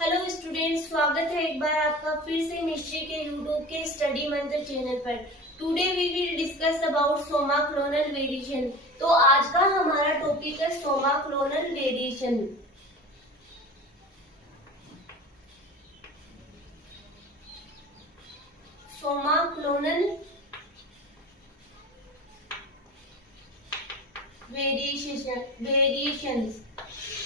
Hello students, स्वागत है एक बार आपका फिर से मिस्ट्री के यूट्यूब के स्टडी मंत्र चैनल पर। Today we will discuss about somaclonal variation. तो आज का हमारा टॉपिक है somaclonal variation. Somaclonal variations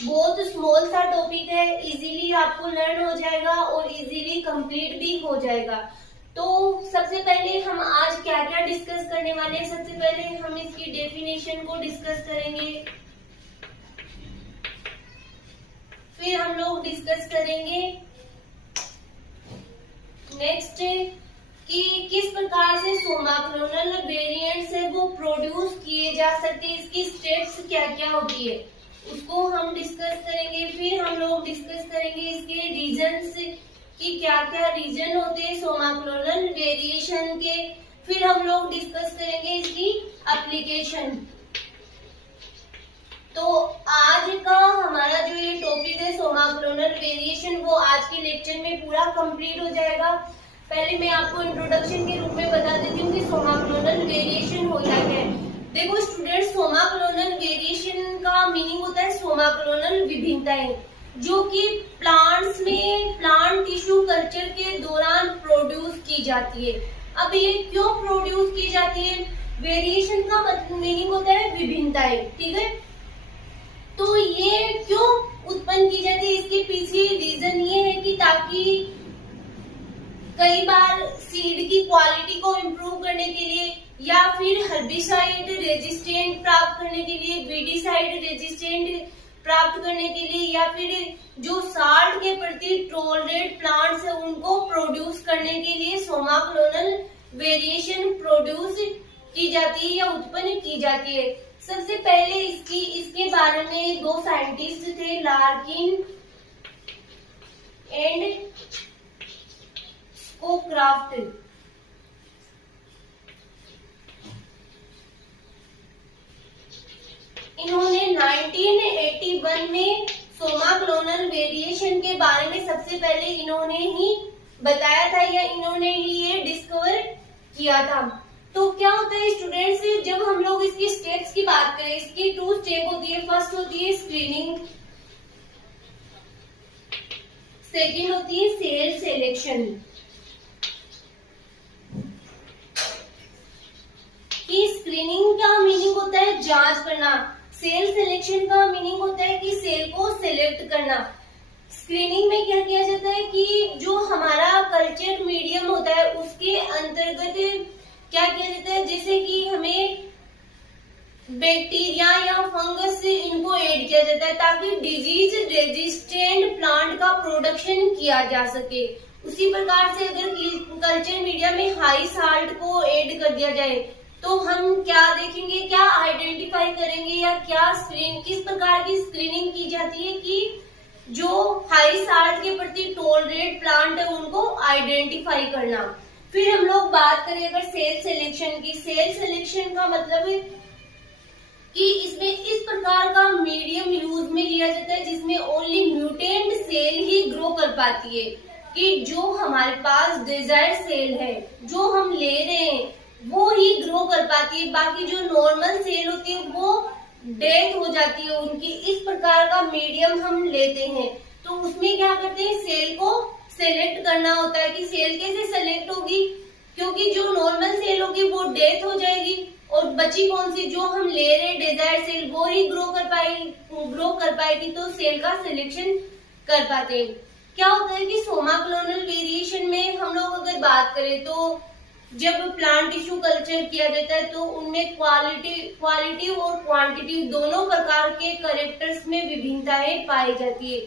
बहुत स्मॉल सा टॉपिक है, इजीली आपको लर्न हो जाएगा और इजीली कंप्लीट भी हो जाएगा। तो सबसे पहले हम आज क्या क्या डिस्कस करने वाले हैं। सबसे पहले हम इसकी डेफिनेशन को डिस्कस करेंगे, फिर हम लोग डिस्कस करेंगे नेक्स्ट कि किस प्रकार से सोमा क्लोनल वेरिएंट्स है वो प्रोड्यूस किए जा सकते हैं, इसकी स्टेप्स क्या क्या होती है उसको हम डिस्कस करेंगे। फिर हम लोग डिस्कस करेंगे इसके रीजंस कि क्या क्या रीजन होते हैं सोमा क्लोनल वेरिएशन के। फिर हम लोग डिस्कस करेंगे इसकी एप्लीकेशन। तो आज का हमारा जो ये टॉपिक है सोमा क्लोनल वेरिएशन वो आज के लेक्चर में पूरा कंप्लीट हो जाएगा। पहले मैं आपको इंट्रोडक्शन के रूप में बता देती हूँ कि सोमा क्लोनल वेरिएशन होता है। देखो स्टूडेंट, सोमा क्लोनल वेरिएशन का मीनिंग होता है सोमा क्लोनल विभिन्नताएं, जो कि प्लांट्स में प्लांट टिश्यू कल्चर के दौरान प्रोड्यूस की जाती है। अब ये क्यों प्रोड्यूस की जाती है? वेरिएशन का मीनिंग होता है विभिन्नताएं, ठीक है। तो ये क्यों उत्पन्न की जाती है, इसके पीछे रीजन ये है कि ताकि कई बार सीड की क्वालिटी को इम्प्रूव करने के लिए या फिर हर्बिसाइड रेजिस्टेंट प्राप्त करने के लिए, वीडिसाइड रेजिस्टेंट प्राप्त करने के लिए, या फिर जो साल्ट के प्रति टॉलरेट प्लांट्स है उनको प्रोड्यूस करने के लिए सोमा क्लोनल वेरिएशन प्रोड्यूस की जाती है या उत्पन्न की जाती है। सबसे पहले इसके बारे में दो साइंटिस्ट थे, लार्किन एंड स्कोक्राफ्ट। इन्होंने 1981 में सोमा क्लोनल वेरिएशन के बारे में सबसे पहले इन्होंने ही बताया था या इन्होंने ही ये डिस्कवर किया था। तो क्या होता है स्टूडेंट्स, जब हम लोग इसकी स्टेप्स की बात करें, इसकी 2 स्टेप होती है। फर्स्ट होती है स्क्रीनिंग, सेकंड होती है सेल सिलेक्शन। कि स्क्रीनिंग का मीनिंग होता है जांच करना, सेल सिलेक्शन का मीनिंग होता है कि सेल को सिलेक्ट करना। स्क्रीनिंग में क्या किया जाता है कि जो हमारा कल्चर मीडियम होता है उसके अंतर्गत क्या किया जाता है, जैसे कि हमें बैक्टीरिया या फंगस से इनको ऐड किया जाता है ताकि डिजीज रेजिस्टेंट प्लांट का प्रोडक्शन किया जा सके। उसी प्रकार से अगर कल्चर मीडिया में हाई साल्ट को ऐड कर दिया जाए तो हम क्या देखेंगे, क्या आइडेंटिफाई करेंगे या क्या किस प्रकार की स्क्रीनिंग की जाती है कि जो हाई साल्ट के प्रति टॉलरेट प्लांट है उनको आइडेंटिफाई करना। फिर हम लोग बात करें अगर सेल सिलेक्शन की। सेल सिलेक्शन का मतलब है कि इसमें इस प्रकार का मीडियम यूज में लिया जाता है जिसमें ओनली म्यूटेंट सेल ही ग्रो कर पाती है, कि जो हमारे पास डिजायर्ड सेल है जो हम ले रहे हैं वो ही ग्रो कर पाती है, बाकी जो नॉर्मल सेल होती है वो डेथ हो जाती है उनकी। इस प्रकार का मीडियम हम लेते हैं। तो उसमें क्या करते हैं, सेल को सेलेक्ट करना होता है कि सेल कैसे सेलेक्ट होगी, क्योंकि जो नॉर्मल सेल होगी वो डेथ हो जाएगी और बची कौन सी जो हम ले रहे डिजायर सेल वो ही ग्रो कर पाएगी, तो सेल का सिलेक्शन कर पाते हैं। क्या होता है कि सोमा क्लोनल वेरिएशन में हम लोग अगर बात करें तो जब प्लांट टिश्यू कल्चर किया जाता है तो उनमें क्वालिटी और क्वांटिटी दोनों प्रकार के कैरेक्टर्स में विभिन्नताएं पाई जाती है।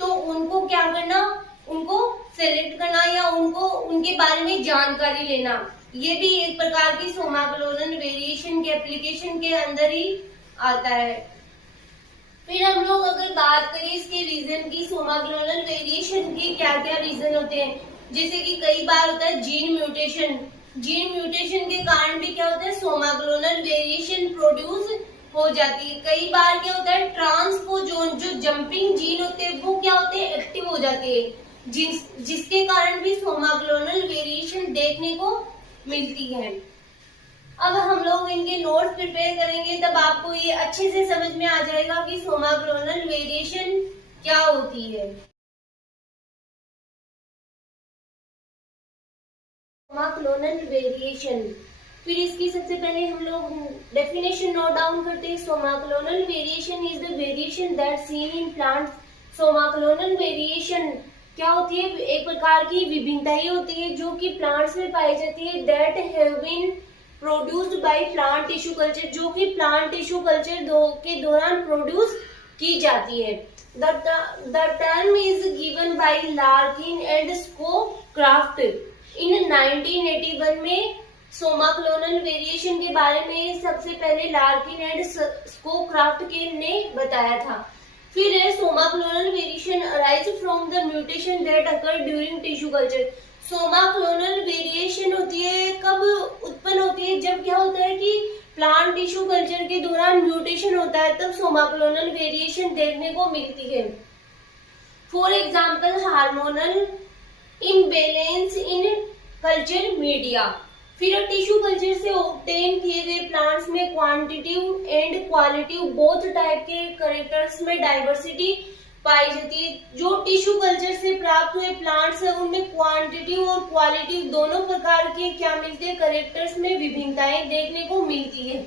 तो उनको क्या करना, उनको सेलेक्ट करना या उनको उनके बारे में जानकारी लेना, ये भी एक प्रकार की सोमा क्लोनल वेरिएशन के एप्लीकेशन के अंदर ही आता है। फिर हम लोग अगर बात करें इसके रीजन की, सोमा क्लोनल वेरिएशन के क्या क्या रीजन होते हैं, जैसे कि कई बार होता है जीन म्यूटेशन। जीन म्यूटेशन के कारण भी क्या होता है, सोमा क्लोनल वेरिएशन प्रोड्यूस हो जाती है। कई बार क्या होता है, ट्रांसपोजोन जो जंपिंग जीन होते हैं वो क्या होते हैं, एक्टिव हो जाते हैं, जिसके कारण भी सोमाग्लोनल वेरिएशन देखने को मिलती है। अब हम लोग इनके नोट्स प्रिपेयर करेंगे, तब आपको ये अच्छे से समझ में आ जाएगा कि सोमाग्लोनल वेरिएशन क्या होती है। सोमाग्लोनल वेरिएशन, फिर इसकी सबसे पहले हम लोग डेफिनेशन नोट डाउन करते हैं। Somaclonal variation is the variation that seen in plants. Somaclonal variation क्या होती है, एक प्रकार की विभिन्नताएं होती है जो कि प्लांट्स में पाई जाती है, that have been produced by plant tissue culture, जो कि प्लांट टिश्यू कल्चर के दौरान प्रोड्यूस की जाती है। The term is given by Larkin and Scowcroft in 1981 में। सोमाग्लोनल वेरिएशन के बारे में सबसे पहले लार्किन एंड स्कोक्राफ्ट ने बताया था। फिर है somaclonal variation arise from the mutation that occur during tissue culture. Somaclonal variation होती है, कब उत्पन्न होती है, जब क्या होता है कि प्लांट टिश्यू कल्चर के दौरान म्यूटेशन होता है, तब सोमाग्लोनल वेरिएशन देखने को मिलती है। For example hormonal imbalance in culture media. फिर टिश्यू कल्चर से ऑब्टेन किए गए प्लांट्स में quantitative and qualitative both type के कैरेक्टर्स में डाइवर्सिटी पाई जाती है। जो टिश्यू कल्चर से प्राप्त हुए प्लांट्स है उनमें क्वांटिटिव और क्वालिटिव दोनों प्रकार के क्या मिलते हैं, कैरेक्टर्स में विभिन्नताएं देखने को मिलती है।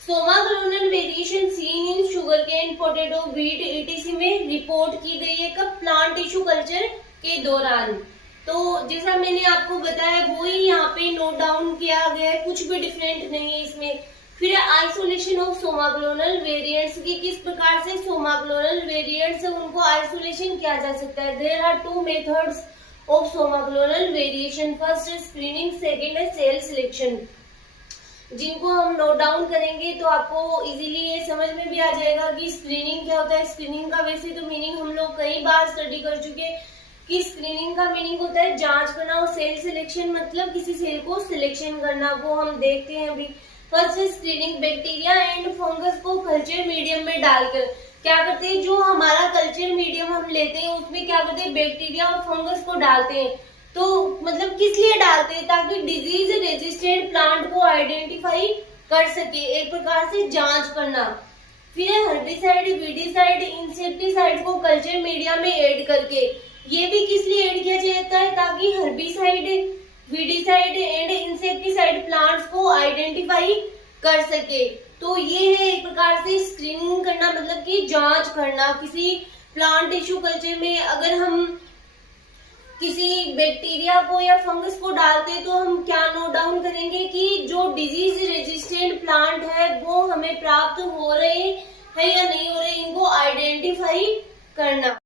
Somaclonal variation seen in sugarcane, potato, wheat etc में रिपोर्ट की गई है, कब, प्लांट टिश्यू कल्चर के दौरान। तो जैसा मैंने आपको बताया वो ही यहाँ पे नोट डाउन किया गया है, कुछ भी डिफरेंट नहीं है इसमें। फिर आइसोलेशन ऑफ सोमाग्लोनल वेरिएंट्स की, किस प्रकार से सोमाग्लोनल वेरिएंट्स उनको आइसोलेशन किया जा सकता है। There are two methods of somaclonal variation, first है स्क्रीनिंग, सेकंड है सेल सिलेक्शन। जिनको हम नोट डाउन करेंगे तो आपको इजीली ये समझ में भी आ जाएगा कि स्क्रीनिंग क्या होता है। स्क्रीनिंग का वैसे तो मीनिंग हम लोग कई बार स्टडी कर चुके कि स्क्रीनिंग का मीनिंग होता है जांच करना, और सेल सिलेक्शन मतलब किसी सेल को सिलेक्शन करना, वो हम देखते हैं अभी। First screening, bacteria and fungus को कल्चर मीडियम में डालकर क्या करते हैं, जो हमारा कल्चर मीडियम हम लेते हैं उसमें क्या करते हैं, बैक्टीरिया और फंगस को डालते हैं। तो मतलब किस लिए डालते हैं, ताकि डिजीज रेजिस्टेंट प्लांट को आइडेंटिफाई कर सके, एक प्रकार से जांच करना। फिर हर्बिसाइड, वीडिसाइड, इंसेक्टिसाइड को कल्चर मीडिया में ऐड करके, ये भी किस लिए ऐड किया जाता है, ताकि herbicide, weedicide and insecticide plants को आइडेंटिफाई कर सके। तो ये है एक प्रकार से स्क्रीनिंग करना, मतलब कि जांच करना। किसी प्लांट टिश्यू कल्चर में अगर हम किसी बैक्टीरिया को या फंगस को डालते हैं तो हम क्या नोट डाउन करेंगे कि जो डिजीज रेजिस्टेंट प्लांट है वो हमें प्राप्त हो रहे हैं या नहीं हो रहे, इनको आइडेंटिफाई करना।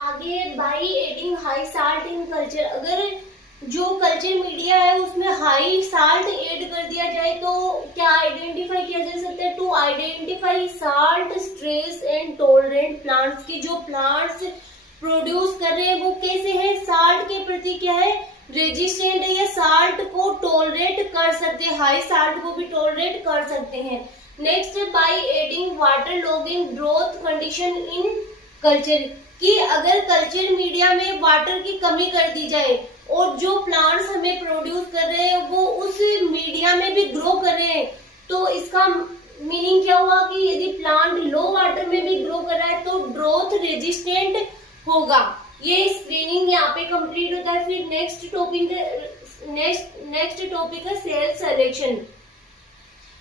आगे by adding high salt in culture, अगर जो कल्चर मीडिया है उसमें हाई साल्ट ऐड कर दिया जाए तो क्या आइडेंटिफाई किया जा सकता है, to identify salt stress and tolerant plants की, जो प्लांट्स प्रोड्यूस कर रहे हैं वो कैसे हैं, साल्ट के प्रति क्या है, रेजिस्टेंट है, या साल्ट को टॉलरेट कर सकते हैं, हाई साल्ट को भी टॉलरेट कर सकते हैं। Next, by adding water logging growth condition in culture, कि अगर कल्चर मीडिया में वाटर की कमी कर दी जाए और जो प्लांट्स हमें प्रोड्यूस कर रहे हैं वो उस मीडिया में भी ग्रो कर रहे हैं, तो इसका मीनिंग क्या हुआ कि यदि प्लांट लो वाटर में भी ग्रो कर रहा है तो ग्रोथ रेजिस्टेंट होगा। ये स्क्रीनिंग यहाँ पे कंप्लीट होता है। फिर नेक्स्ट टॉपिक है सेल सिलेक्शन।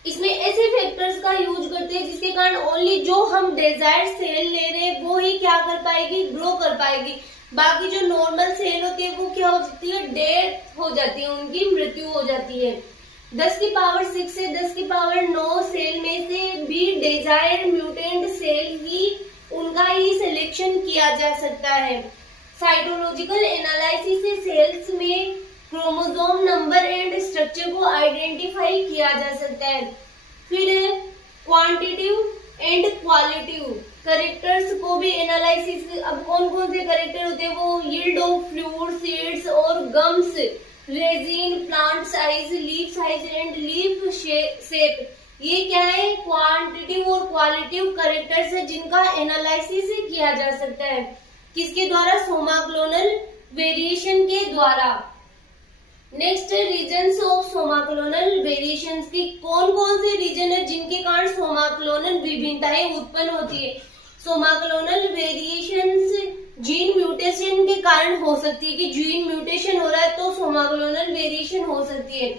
इसमें ऐसे फैक्टर्स का यूज करते हैं जिसके कारण ओनली जो हम डिजायर्ड सेल ले रहे हैं वो ही क्या कर पाएगी, ग्रो कर पाएगी। बाकी जो नॉर्मल सेल होती है वो क्या हो जाती है, डेथ हो जाती है, उनकी मृत्यु हो जाती है। 10⁻⁶ से 10⁹ सेल में से भी डिजायर्ड म्यूटेंट सेल ही उनका ही सिलेक्शन किया जा सकता है। साइटोलॉजिकल एनालिसिस से सेल्स में क्रोमोसोम नंबर एंड स्ट्रक्चर को आइडेंटिफाई किया जा सकता है। फिर क्वांटिटिव एंड क्वालिटिव कैरेक्टर्स को भी एनालिसिस, अब कौन कौन से कैरेक्टर होते हैं, वो यील्ड ऑफ फ्लूइड, सीड्स और gums resin, plant size, leaf size and leaf shape, ये क्या है, क्वांटिटिव और क्वालिटिव कैरेक्टर्स है जिनका एनालिसिस किया जा सकता है। किसके द्वारा? सोमा क्लोनल वेरिएशन के द्वारा। Next reasons of somaclonal variations की कौन कौन से रीजन है जिनके कारण सोमा क्लोनल विभिन्नताएं उत्पन्न होती है। Somaclonal variations gene mutation के कारण हो सकती है कि जीन म्यूटेशन हो रहा है तो सोमा क्लोनल वेरिएशन हो सकती है।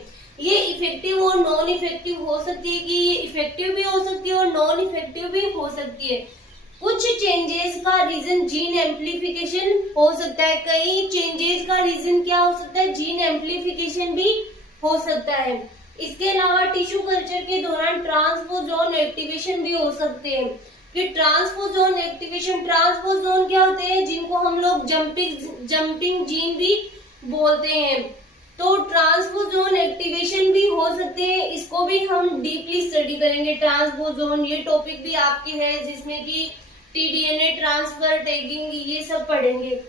ये इफेक्टिव और नॉन इफेक्टिव हो सकती है कि ये इफेक्टिव भी हो सकती है और नॉन इफेक्टिव भी हो सकती है। कुछ चेंजेस का रीजन जीन एम्प्लीफिकेशन हो सकता है, कई चेंजेस का रीजन क्या हो सकता है, जीन एम्प्लीफिकेशन भी हो सकता है। इसके अलावा टिश्यू कल्चर के दौरान ट्रांसपोजोन एक्टिवेशन भी हो सकते हैं। कि ट्रांसपोजोन एक्टिवेशन, ट्रांसपोजोन क्या होते हैं जिनको हम लोग जंपिंग जीन भी बोलते हैं, तो ट्रांसपोजोन एक्टिवेशन भी हो सकते हैं। इसको भी हम डीपली स्टडी करेंगे। ट्रांसपोजोन ये टॉपिक भी आपके है जिसमें कि टीडीएनए ट्रांसफर, टैगिंग, ये सब पढ़ेंगे।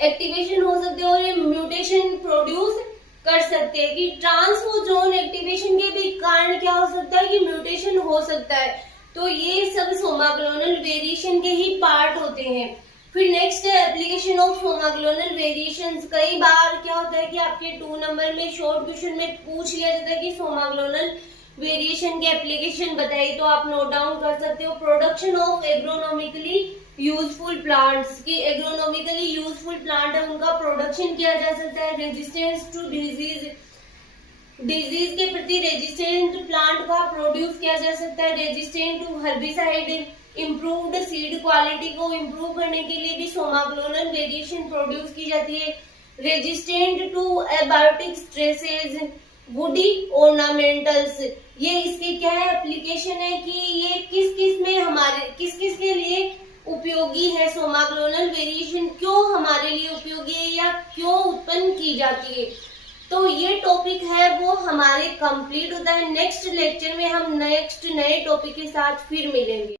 एक्टिवेशन हो सकते हैं और ये म्यूटेशन प्रोड्यूस कर सकते हैं। कि ट्रांसपोजोन एक्टिवेशन के भी कारण क्या हो सकता है कि म्यूटेशन हो सकता है। तो ये सब सोमा क्लोनल वेरिएशन के ही पार्ट होते हैं। फिर नेक्स्ट है application of somaclonal variations. कई बार क्या होता है कि आपके 2 नंबर में शॉर्ट क्वेश्चन में पूछ लिया जाता है कि सोमा क्लोनल वेरिएशन के एप्लीकेशन बताइए, तो आप नोट डाउन कर सकते हो। प्रोडक्शन ऑफ एग्रोनॉमिकली यूजफुल प्लांट्स, की एग्रोनॉमिकली यूजफुल प्लांट है उनका प्रोडक्शन किया जा सकता है। रेजिस्टेंस टू डिजीज, डिजीज के प्रति रेजिस्टेंट प्लांट का प्रोड्यूस किया जा सकता है। Resistant to herbicide, improved seed quality को इम्प्रूव करने के लिए भी सोमा क्लोनल वेरिएशन प्रोड्यूस की जाती है। Resistant to abiotic stresses, woody ornamentals, ये इसके क्या है एप्लीकेशन है कि ये किस किस में हमारे किस किस के लिए उपयोगी है। सोमा क्लोनल वेरिएशन क्यों हमारे लिए उपयोगी है या क्यों उत्पन्न की जाती है, तो ये टॉपिक है वो हमारे कंप्लीट होता है। नेक्स्ट लेक्चर में हम नेक्स्ट नए टॉपिक के साथ फिर मिलेंगे।